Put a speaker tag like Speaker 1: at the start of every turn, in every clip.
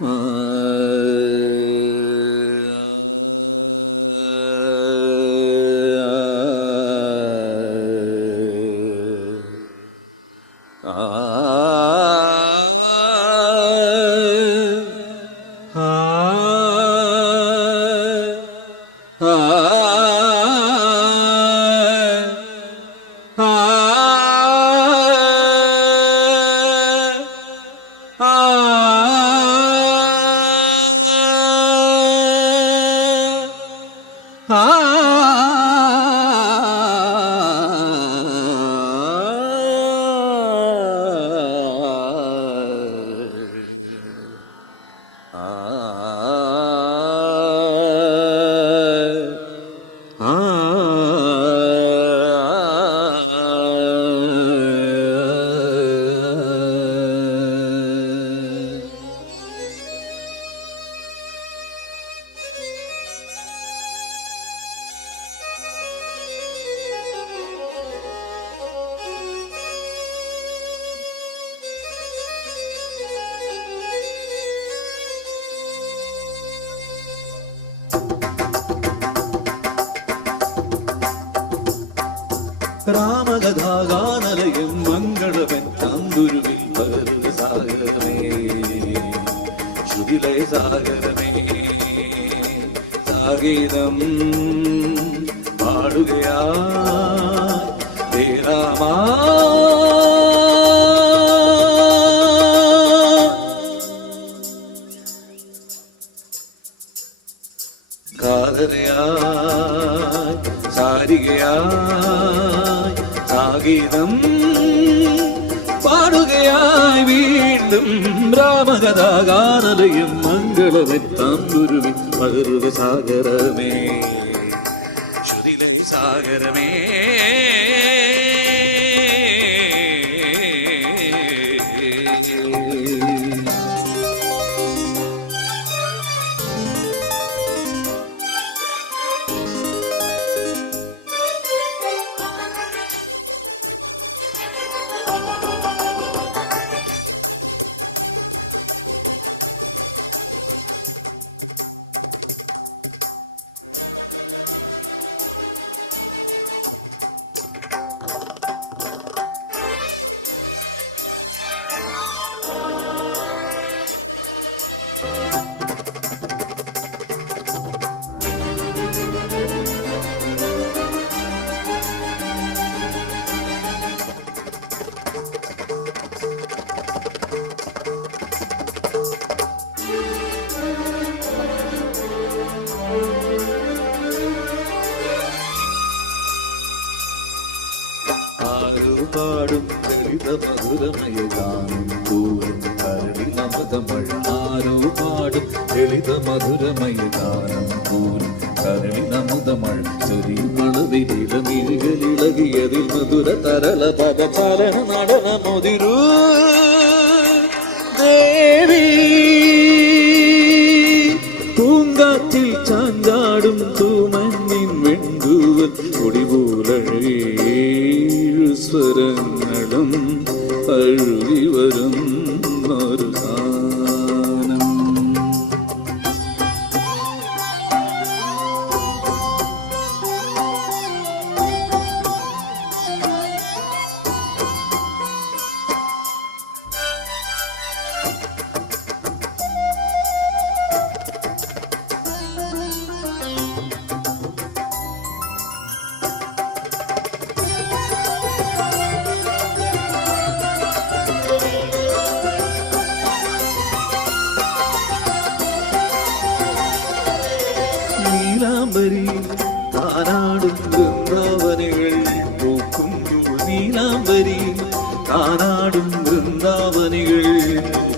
Speaker 1: Uh... സാഗരമേ സാഗീതം പാടുകയാ രാമാ. കാതരയായി സാരികയായി സാഗീതം പാടുകയായി വീണ്ടും രാമകഥാകാനലയും മംഗളമെത്താന്തുരുവിൻ പകരുക സാഗരമേ ശ്രുതിലി സാഗരമേ. നമുതമൾ ചെറിയ മണവിരില മിഴികളിളകിയതിൽ മധുര തരള പവ ചരണ നടന മുതിരൂ ദേവി പൂങ്കാറ്റിൽ ചാഞ്ചാടും തൂമഞ്ഞിൻ വെണ്ടുവൽ ഒടിപോലഴേഴു സ്വരങ്ങളും അഴുകി വരും ഒരു നീലാംബരി കാനാടും വൃന്ദാവനികൾ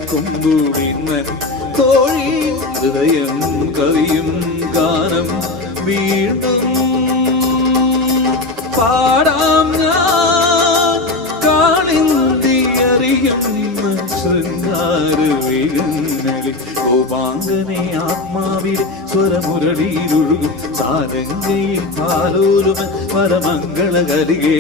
Speaker 1: പൂക്കുമ്പോൾ കോഴി ഹൃദയം കവിയും ഗാനം വീണ്ടും പാടാം ഞാൻ. ഗോപാംഗനെ ആത്മാവിലെ സ്വരമുരളിയിലൊഴുകും. സാരംഗയിൽ പാലോരുമ പരമംഗള കരികേ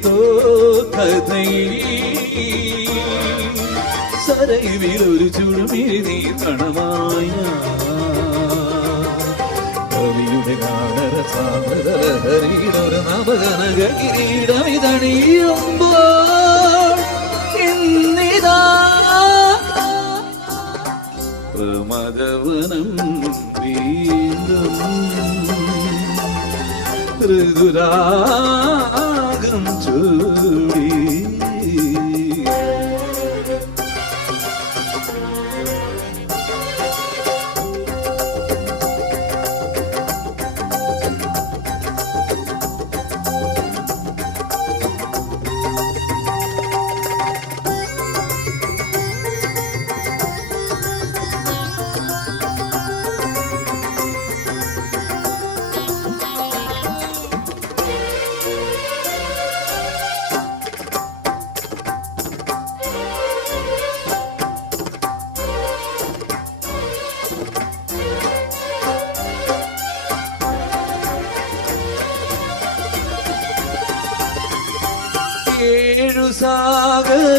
Speaker 1: ഏതേതോ കഥയിൽ സരയിലൊരു ചുടുമിഴി നീക്കണമായി ഞാൻ കവിയുടെ ഗാനരസാമൃതലഹരിയിലൊരു നവജനക കിരീടമിതണിയുമ്പോൾ ഇന്നിതാ. പ്രമദവനം വീണ്ടും ഋതുരാഗം ചൂടി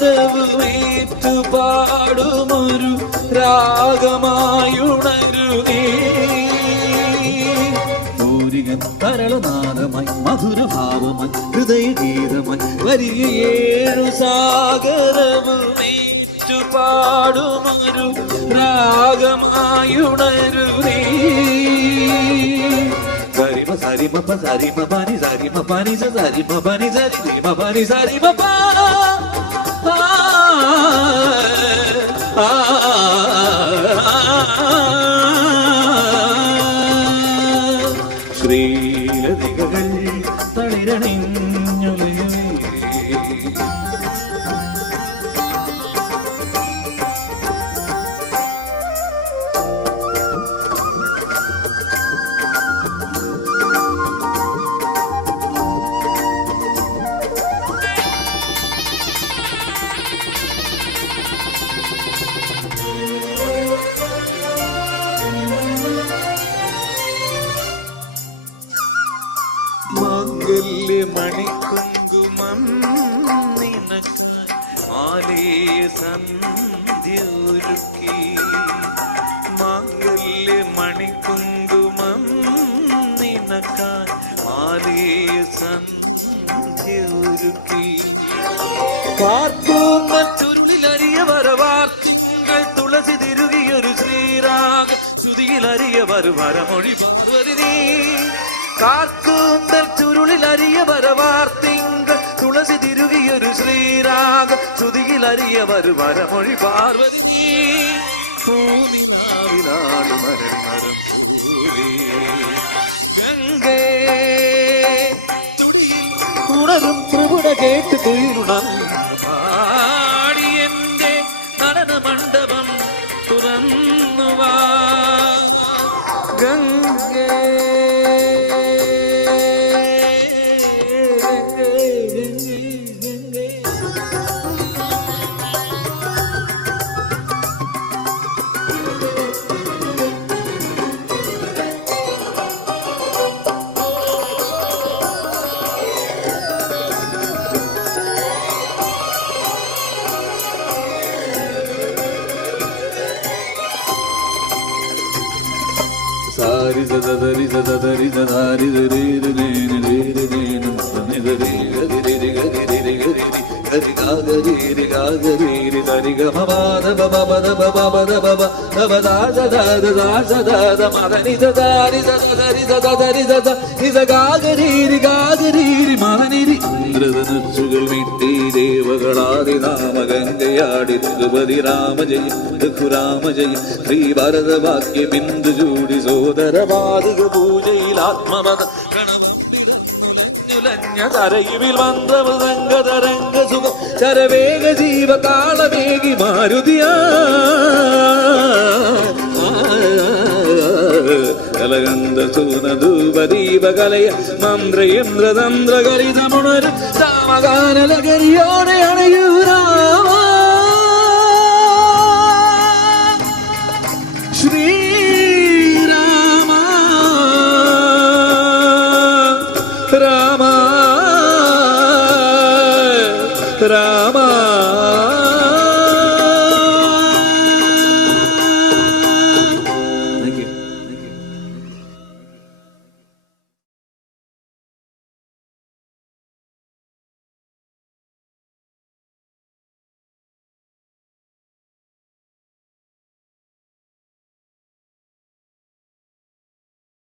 Speaker 1: സാഗരവുമേറ്റു പാടുമൊരു രാഗമായുണരുന്നേ പൂരികൻ തരളനാദമായി മധുരഭാവമായി ഹൃദയഗീതമായി വലിയ ഏഴു സാഗരവുമേറ്റു പാടുമൊരു രാഗമായുണരുന്നേ சாரி மப்பா சாரி மபானி சாரி மபானி சாரி மபானி சாரி மபானி சாரி மபா ആലയ സന്ധ്യൊരുക്കി മംഗല്യമണിക്കുങ്കുമം നിനക്കായി ആലയ സന്ധ്യൊരുക്കി പാർപ്പൂങ്ങ ചുരുളിലറിയ വരവാർത്തിങ്കൾ തുളസി തിരുകിയൊരു ശ്രീരാഗ ശ്രുതിയിലറിയ വരു വരമൊഴി പാർവതി നീ കാർക്കൂന്തൽ ചുരുളിലറിയ വരവാർത്തിങ്കൾ തുളസി തിരുകിയൊരു ശ്രീരാഗ ശ്രുതിയിൽ അറിയവർ വരമൊഴി പാർവതി നീ. പൂനിലാവിലാട് മരം മരം ഗംഗേ. തുടിയിൽ ഉണരും ത്രിപുട കേട്ട് തുയിലുണർന്നാടി ri da da da ri da da ri da ri da ni ni ri ni ni da ni da ri ga di ri ri ga di ri ri ga di ri ga di ga ga di ri ga ga di ri da ri ga ma ba da ba ba ba da ba ba ba da ba ba da ba da da da da da da da ദേവകളാതി നാമ ഗംഗയാടി രഘുപതി രാമജയ ജയ രഘുരാമ ജയ. ശ്രീ ഭരത വാക്യ ബിന്ദു ചൂടി സോദര പാതുക പൂജയിൽ ആത്മമത ുലഞ്ഞ തരയുവിൽ മന്ത്രമൃതംഗ തരംഗ സുഖ. ചരവേഗ ജീവ താളവേഗി മാരുതിയാ. കലകന്ത സൂനധൂപദീപ കലയ മന്ത്രയന്ത്രതന്ത്ര കരിതമുണരും സാമഗാനലകരിയോടെ അണയൂരാ ശ്രീ